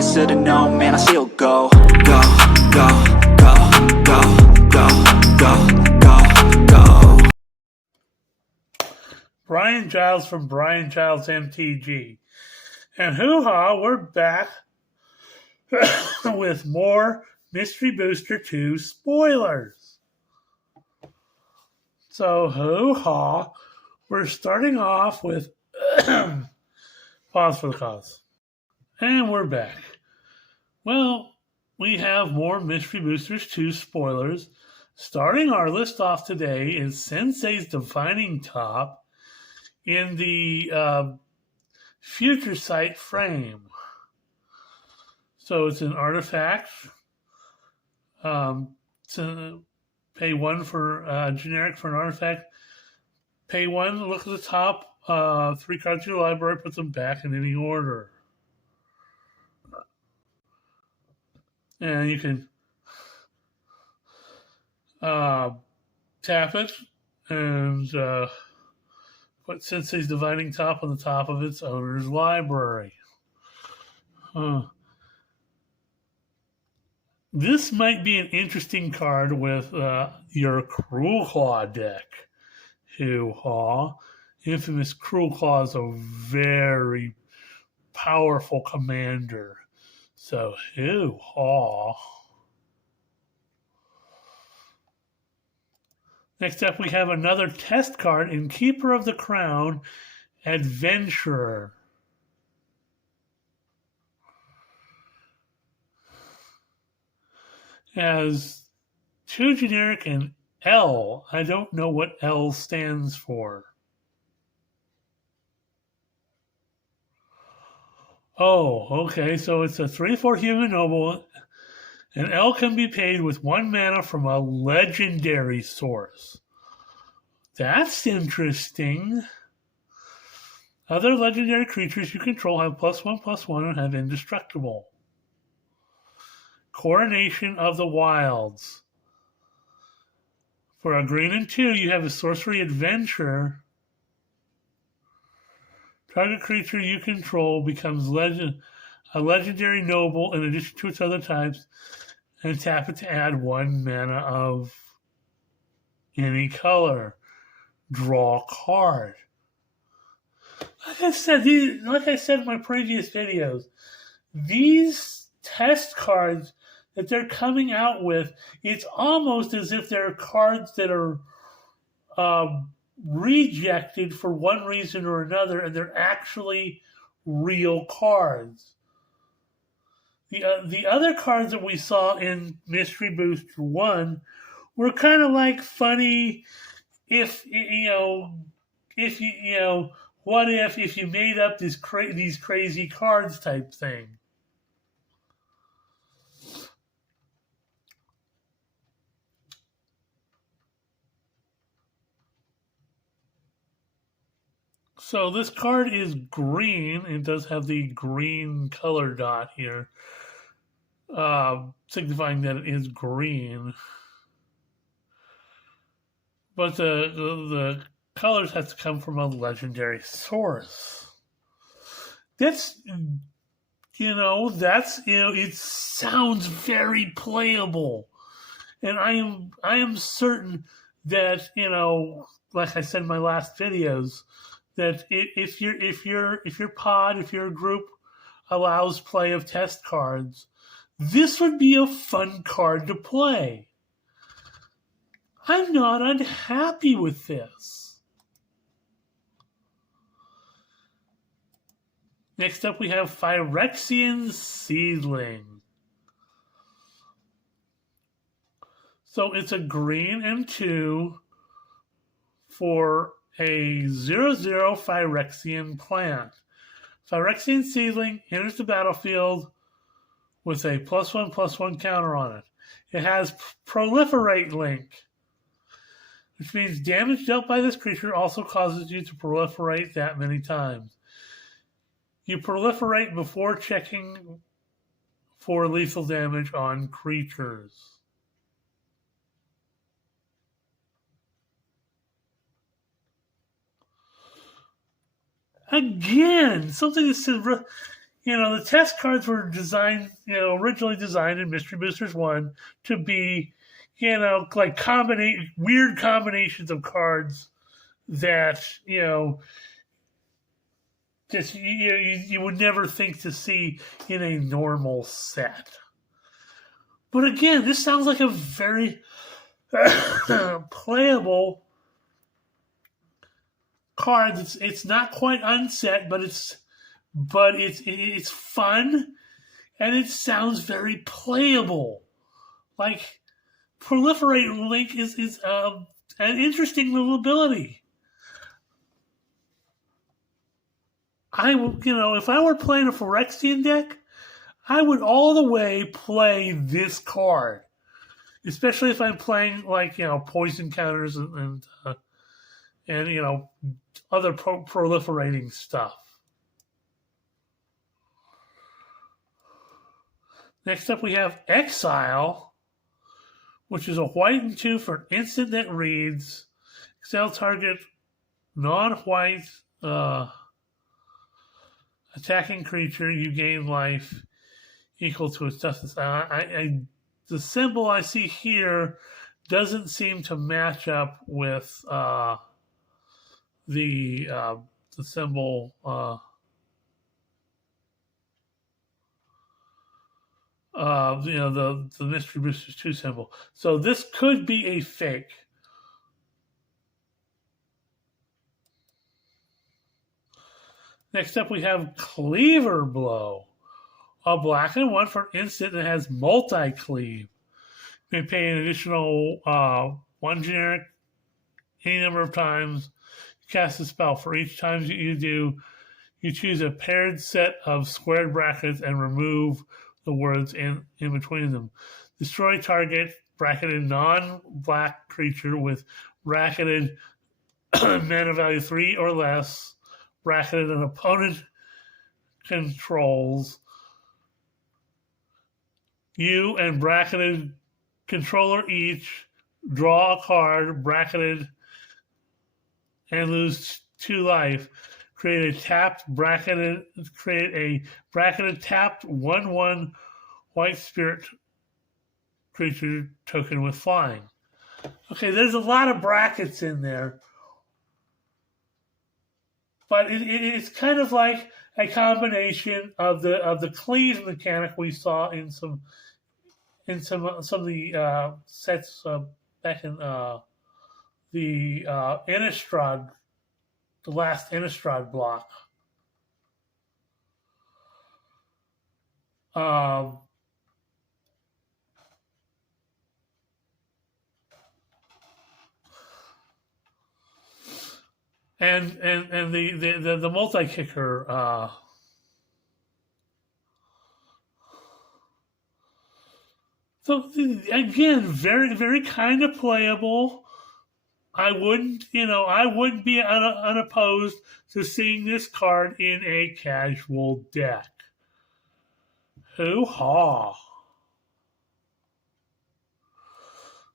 answer to no, man, I still go. Go, go, go, go, go, go, go, go. Brian Giles from Brian Giles MTG. And hoo-ha, we're back with more Mystery Booster 2 spoilers. So, hoo-ha, we're starting off with pause for the cause. And we're back. Well, we have more Mystery Boosters 2 spoilers. Starting our list off today is Sensei's Divining Top in the Future Sight frame. So it's an artifact. To pay 1 for generic for an artifact. Pay 1, look at the top 3 cards in your library, put them back in any order. And you can tap it and put Sensei's Divining Top on the top of its owner's library. This might be an interesting card with your Cruel Claw deck. Hoo-ha. Infamous Cruel Claw is a very powerful commander. So, hoo-ha. Next up, we have another test card in Keeper of the Crown, Adventurer. Has 2 generic and L. I don't know what L stands for. Oh, okay, so it's a 3/4 human noble, and L can be paid with 1 mana from a legendary source. That's interesting. Other legendary creatures you control have +1/+1 and have indestructible. Coronation of the Wilds. For a green and 2, you have a sorcery adventure. Target creature you control becomes a legendary noble in addition to its other types, and tap it to add 1 mana of any color. Draw a card. Like I said in my previous videos, these test cards that they're coming out with, it's almost as if they're cards that are rejected for one reason or another, and they're actually real cards. The other cards that we saw in Mystery Booster 1 were kind of like funny, what if you made up these crazy cards type thing. So this card is green. It does have the green color dot here, signifying that it is green. But the colors have to come from a legendary source. It sounds very playable, and I am certain that, like I said in my last videos, that if your pod, if your group allows play of test cards, this would be a fun card to play. I'm not unhappy with this. Next up, we have Phyrexian Seedling. So it's a green and 2 for a 0/0 Phyrexian plant. Phyrexian Seedling enters the battlefield with a +1/+1 counter on it. It has Proliferate Link, which means damage dealt by this creature also causes you to proliferate that many times. You proliferate before checking for lethal damage on creatures. Again, something that says, the test cards were designed, originally designed in Mystery Boosters 1 to be, like weird combinations of cards that, just you would never think to see in a normal set. But again, this sounds like a very playable card. It's not quite unset, but it's fun, and it sounds very playable. Like Proliferate Link is an interesting little ability. If I were playing a Phyrexian deck, I would all the way play this card, especially if I'm playing poison counters and other proliferating stuff. Next up, we have Exile, which is a white and 2 for an instant that reads, exile target non-white attacking creature, you gain life equal to its toughness. The symbol I see here doesn't seem to match up with the symbol the Mystery Boosters 2 symbol. So this could be a fake. Next up, we have Cleaver Blow. A black and 1 for an instant that has multi-cleave. You may pay an additional 1 generic any number of times. Cast a spell. For each time you do, you choose a paired set of squared brackets and remove the words in between them. Destroy target bracketed non-black creature with bracketed mana value 3 or less, bracketed an opponent controls. You and bracketed controller each draw a card bracketed and lose 2 life. Create a tapped 1/1 white spirit creature token with flying. Okay, there's a lot of brackets in there, but it's kind of like a combination of the cleave mechanic we saw in some of the sets back in the Innistrad, the last Innistrad block. And the multi-kicker so again, very, very kind of playable. I wouldn't be unopposed to seeing this card in a casual deck. Hoo-ha.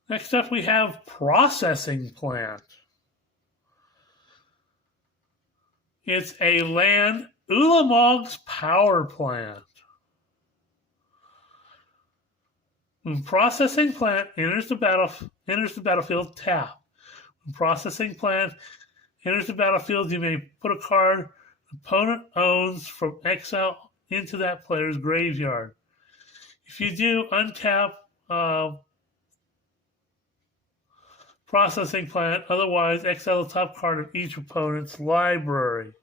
Next up, we have Processing Plant. It's a land Ulamog's Power Plant. When Processing Plant enters the battlefield, tap. When Processing Plant enters the battlefield, you may put a card the opponent owns from exile into that player's graveyard. If you do, untap Processing Plant. Otherwise, exile the top card of each opponent's library.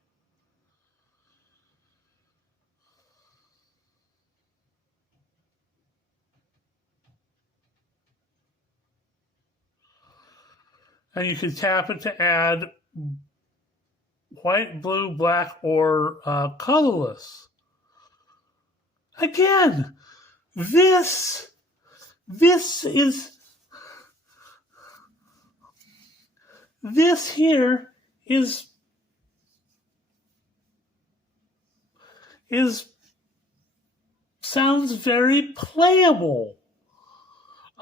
And you can tap it to add white, blue, black, or colorless. Again, this here is sounds very playable.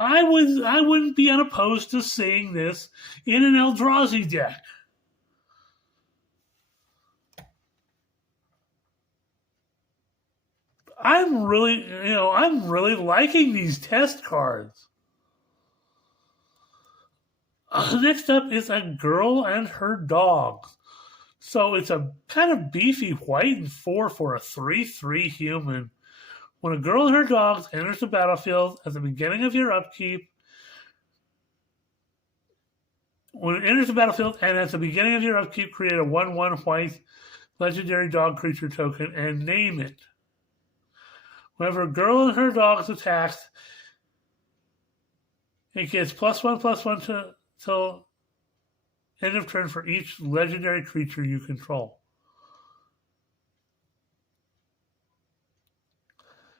I wouldn't be unopposed to seeing this in an Eldrazi deck. I'm really liking these test cards. Next up is a girl and her dog. So it's a kind of beefy white and 4 for a 3/3 human. When a girl and her dog enters the battlefield at the beginning of your upkeep, create a 1/1 white legendary dog creature token and name it. Whenever a girl and her dog is attacked, it gets +1/+1 till end of turn for each legendary creature you control.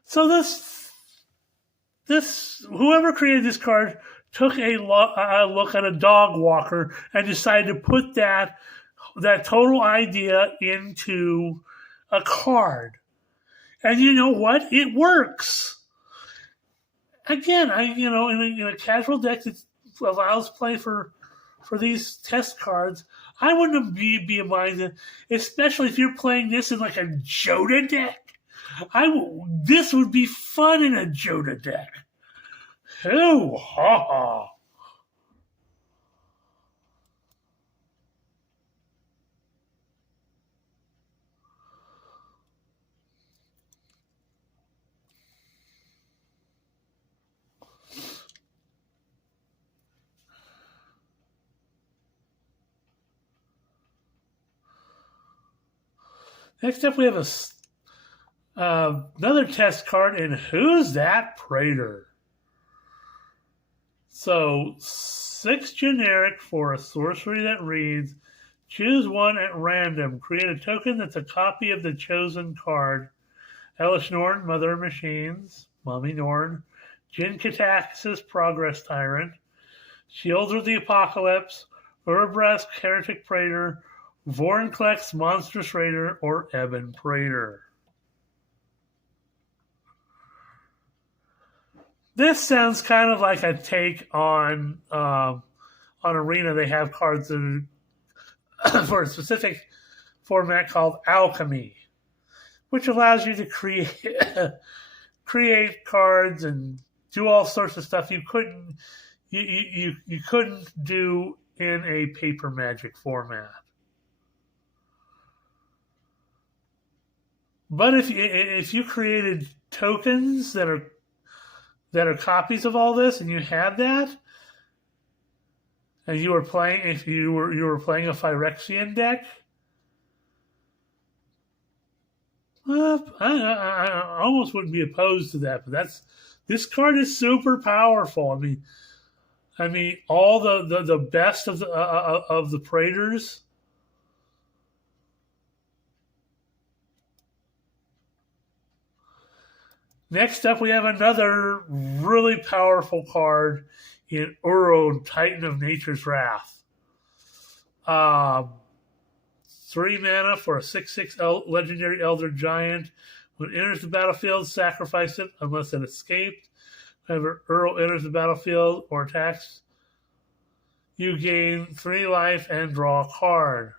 So this whoever created this card took a look at a dog walker and decided to put that total idea into a card. And you know what? It works. Again, in a casual deck that allows play for these test cards, I wouldn't be mind, especially if you're playing this in like a Joda deck. This would be fun in a Joda deck. Oh, ha ha. Next up, we have another test card in Who's That Praetor? So, 6 generic for a sorcery that reads, choose one at random. Create a token that's a copy of the chosen card. Elesh Norn, Mother of Machines, Mummy Norn, Jin Kataxis, Progress Tyrant, Shields of the Apocalypse, Urabrask, Heretic Praetor, Vorinclex, Monstrous Raider, or Ebon Praetor. This sounds kind of like a take on Arena. They have cards that are for a specific format called Alchemy, which allows you to create cards and do all sorts of stuff you couldn't do in a paper Magic format. But if you created tokens that are copies of all this, and you had that, and you were playing a Phyrexian deck, I almost wouldn't be opposed to that. But this card is super powerful. I mean, all the best of the Praetors. Next up, we have another really powerful card in Uro, Titan of Nature's Wrath. 3 mana for a 6/6 legendary Elder Giant. When it enters the battlefield, sacrifice it unless it escaped. Whenever Uro enters the battlefield or attacks, you gain 3 life and draw a card.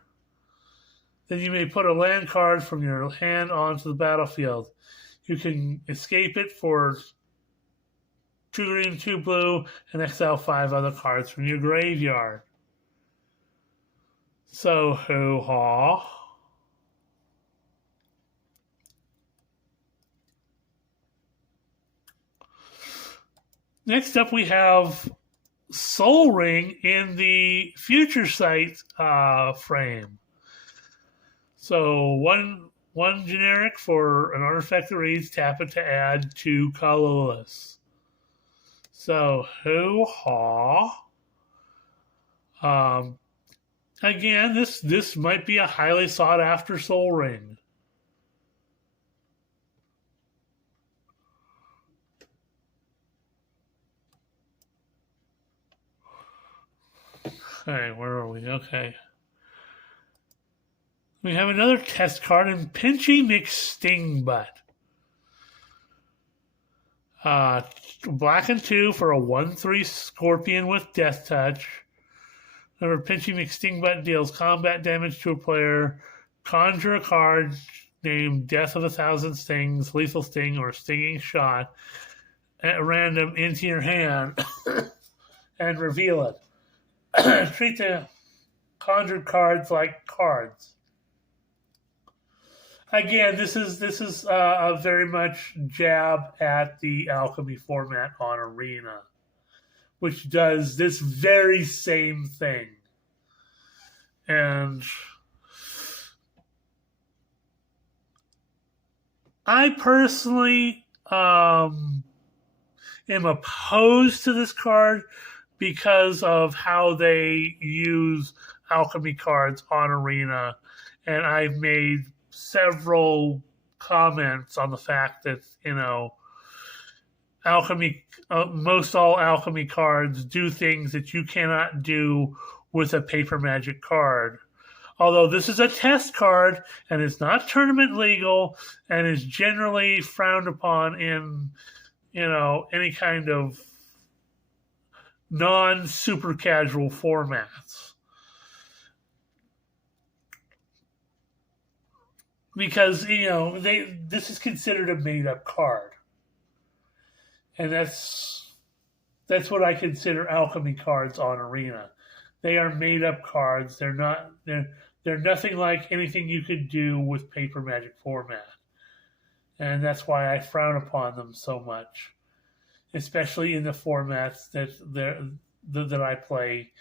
Then you may put a land card from your hand onto the battlefield. You can escape it for 2 green, 2 blue, and exile 5 other cards from your graveyard. So, hoo-ha. Next up, we have Sol Ring in the Future Sight frame. So, one generic for an artifact that reads, tap it to add 2 colorless. So, hoo-ha. Again, this might be a highly sought after Sol Ring. Okay, where are we? Okay. We have another test card in Pinchy McStingbutt. Black and 2 for a 1/3 Scorpion with Death Touch. Whenever Pinchy McStingbutt deals combat damage to a player, conjure a card, name Death of a Thousand Stings, Lethal Sting, or Stinging Shot at random into your hand and reveal it. Treat the conjured cards like cards. Again, this is a very much jab at the alchemy format on Arena, which does this very same thing. And I personally am opposed to this card because of how they use alchemy cards on Arena, and I've made several comments on the fact that, alchemy, most all alchemy cards do things that you cannot do with a paper magic card. Although this is a test card and it's not tournament legal and is generally frowned upon in, any kind of non-super casual formats. Because, this is considered a made-up card. And that's what I consider alchemy cards on Arena. They are made-up cards. They're nothing like anything you could do with paper magic format. And that's why I frown upon them so much. Especially in the formats that I play,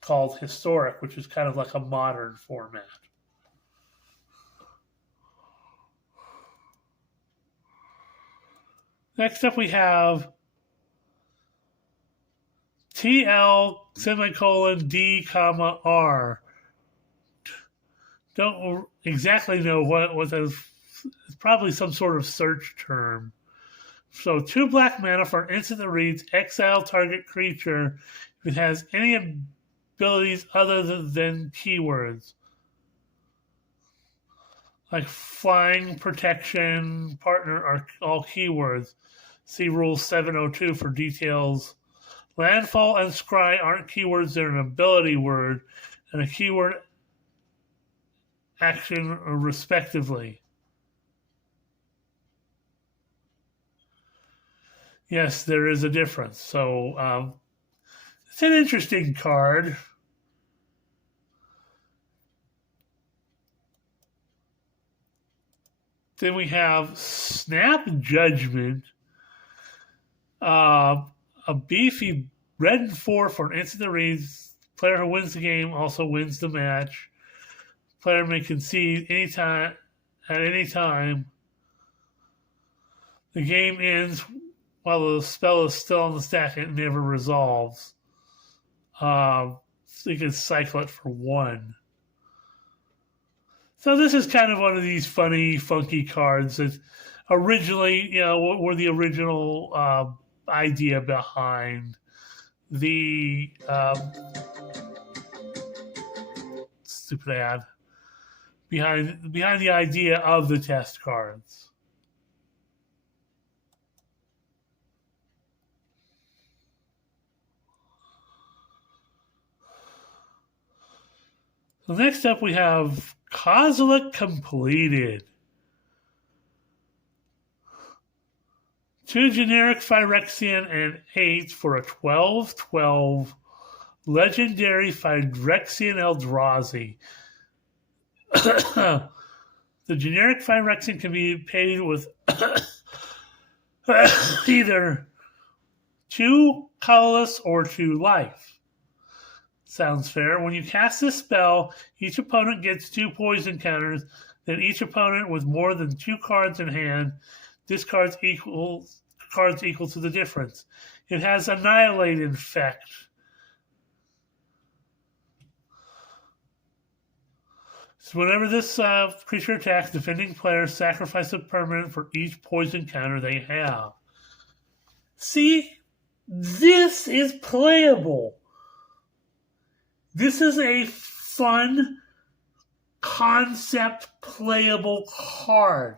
called Historic, which is kind of like a modern format. Next up we have TL:D, Don't exactly know what that is. It's probably some sort of search term. So 2 black mana for an instant that reads, exile target creature if it has any abilities other than keywords. Like flying, protection, partner are all keywords. See Rule 702 for details. Landfall and Scry aren't keywords, they're an ability word and a keyword action respectively. Yes, there is a difference. So it's an interesting card. Then we have Snap Judgment. A beefy red and 4 for an instant that reads. Player who wins the game also wins the match. Player may concede at any time. The game ends while the spell is still on the stack and it never resolves. So you can cycle it for 1. So this is kind of one of these funny, funky cards that originally, were the original idea behind the stupid ad. Behind the idea of the test cards. So next up we have Kozilek Completed. 2 generic Phyrexian and 8 for a 12/12 legendary Phyrexian Eldrazi. The generic Phyrexian can be paid with either 2 colorless or 2 life. Sounds fair. When you cast this spell, each opponent gets 2 poison counters, then each opponent with more than 2 cards in hand discards cards equal to the difference. It has Annihilate effect. So whenever this creature attacks, defending players sacrifice a permanent for each poison counter they have. See, this is playable. This is a fun concept playable card.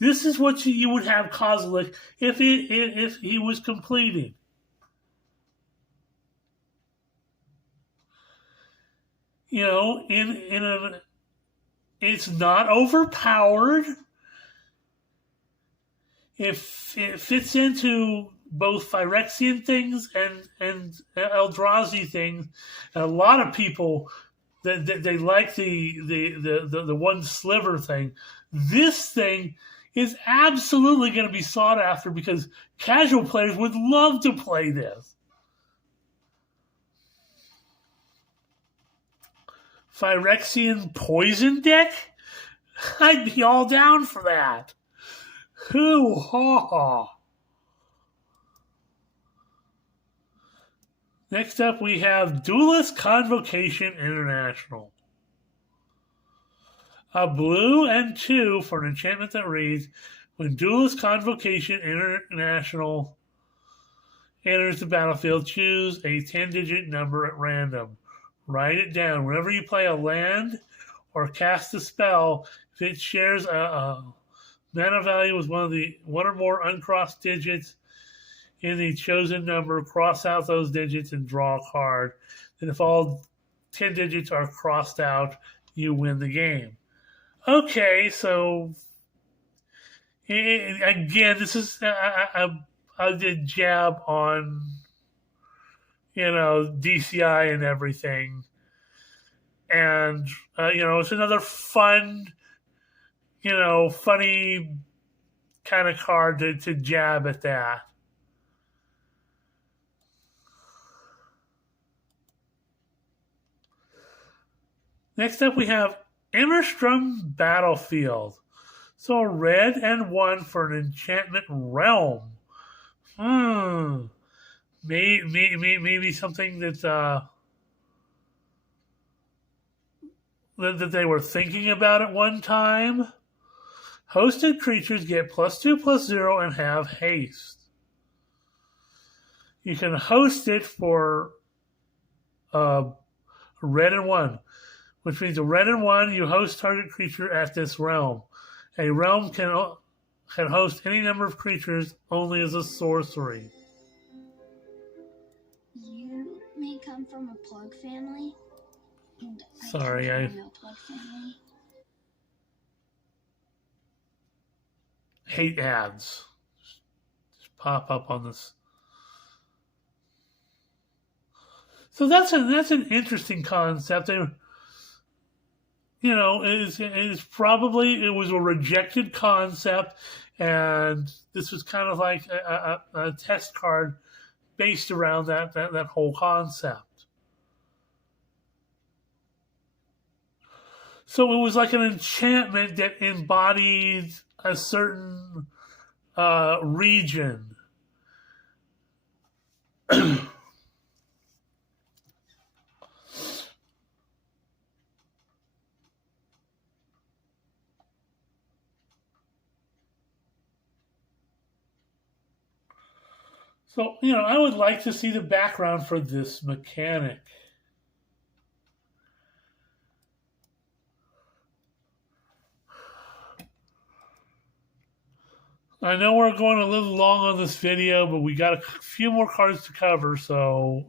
This is what you would have Kozilek if he was completed. In It's not overpowered. It fits into both Phyrexian things and Eldrazi things. And a lot of people they like the one sliver thing. This thing is absolutely going to be sought after because casual players would love to play this. Phyrexian poison deck? I'd be all down for that. Hoo-ha-ha. Next up, we have Duelist Convocation International. A blue and 2 for an enchantment that reads, when Duelist Convocation International enters the battlefield, choose a 10-digit number at random. Write it down. Whenever you play a land or cast a spell, if it shares a mana value with one or more uncrossed digits in the chosen number, cross out those digits and draw a card. And if all 10 digits are crossed out, you win the game. Okay, so again, this is a jab on, DCI and everything. And, it's another fun, funny kind of card to jab at that. Next up, we have Immerstrom Battlefield. So a red and 1 for an enchantment realm. Maybe something that they were thinking about at one time. Hosted creatures get +2/+0 and have haste. You can host it for red and 1. Which means a red and 1, you host target creature at this realm. A realm can host any number of creatures only as a sorcery. You may come from a plug family. And Sorry, I come from a plug family. Hate ads. Just pop up on this. So that's an interesting concept. It was a rejected concept, and this was kind of like a test card based around that whole concept. So it was like an enchantment that embodied a certain region. So, I would like to see the background for this mechanic. I know we're going a little long on this video, but we got a few more cards to cover, so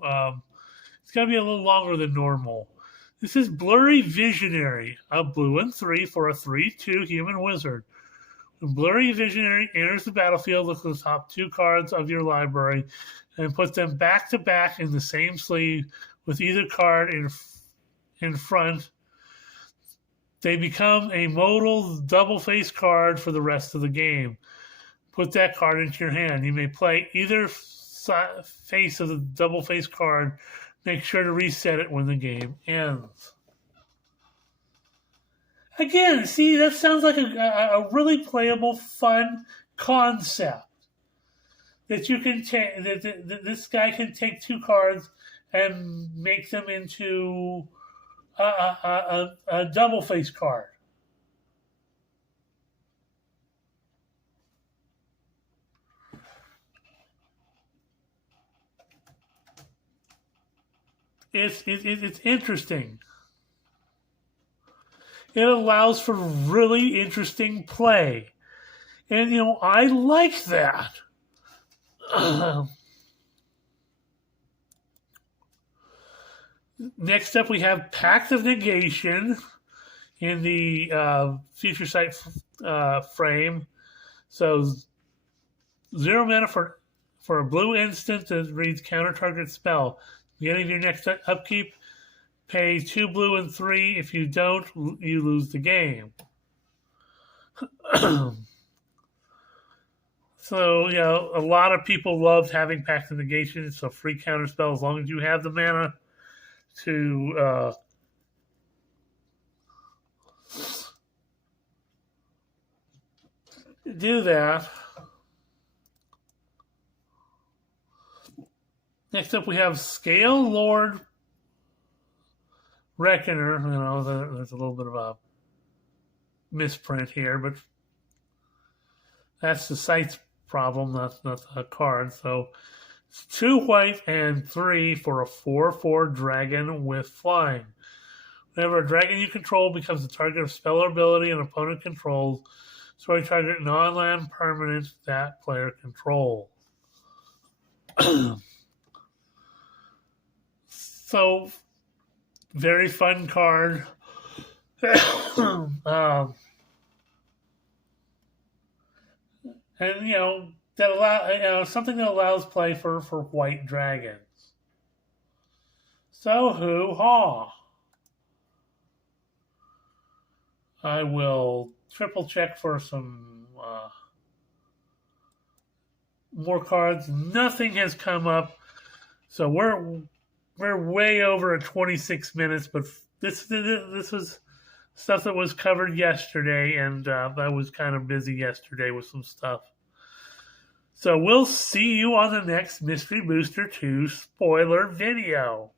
it's going to be a little longer than normal. This is Blurry Visionary, a blue and 3 for a 3/2 human wizard. When Blurry Visionary enters the battlefield, look at the top 2 cards of your library and put them back to back in the same sleeve with either card in front. They become a modal double-face card for the rest of the game. Put that card into your hand. You may play either face of the double-face card. Make sure to reset it when the game ends. Again, see, that sounds like a really playable, fun concept that you can take. That this guy can take 2 cards and make them into a double face card. It's interesting. It allows for really interesting play. And, I like that. Next up, we have Pact of Negation. in the future sight frame. So 0 mana for a blue instant that reads counter target spell. Beginning of your next upkeep, pay 2 blue and 3. If you don't, you lose the game. So, a lot of people loved having Pact of Negation. It's a free counter spell as long as you have the mana to do that. Next up, we have Scale Lord Reckoner. There's a little bit of a misprint here, but that's the site's problem, not the card. So it's 2 white and 3 for a 4/4 dragon with flying. Whenever a dragon you control becomes the target of spell or ability an opponent controls, so a target non-land permanent that player controls. So, very fun card. And that something that allows play for white dragons. So hoo-ha! I will triple check for some more cards. Nothing has come up, so we're way over at 26 minutes. But this was stuff that was covered yesterday, and I was kind of busy yesterday with some stuff. So we'll see you on the next Mystery Booster 2 spoiler video.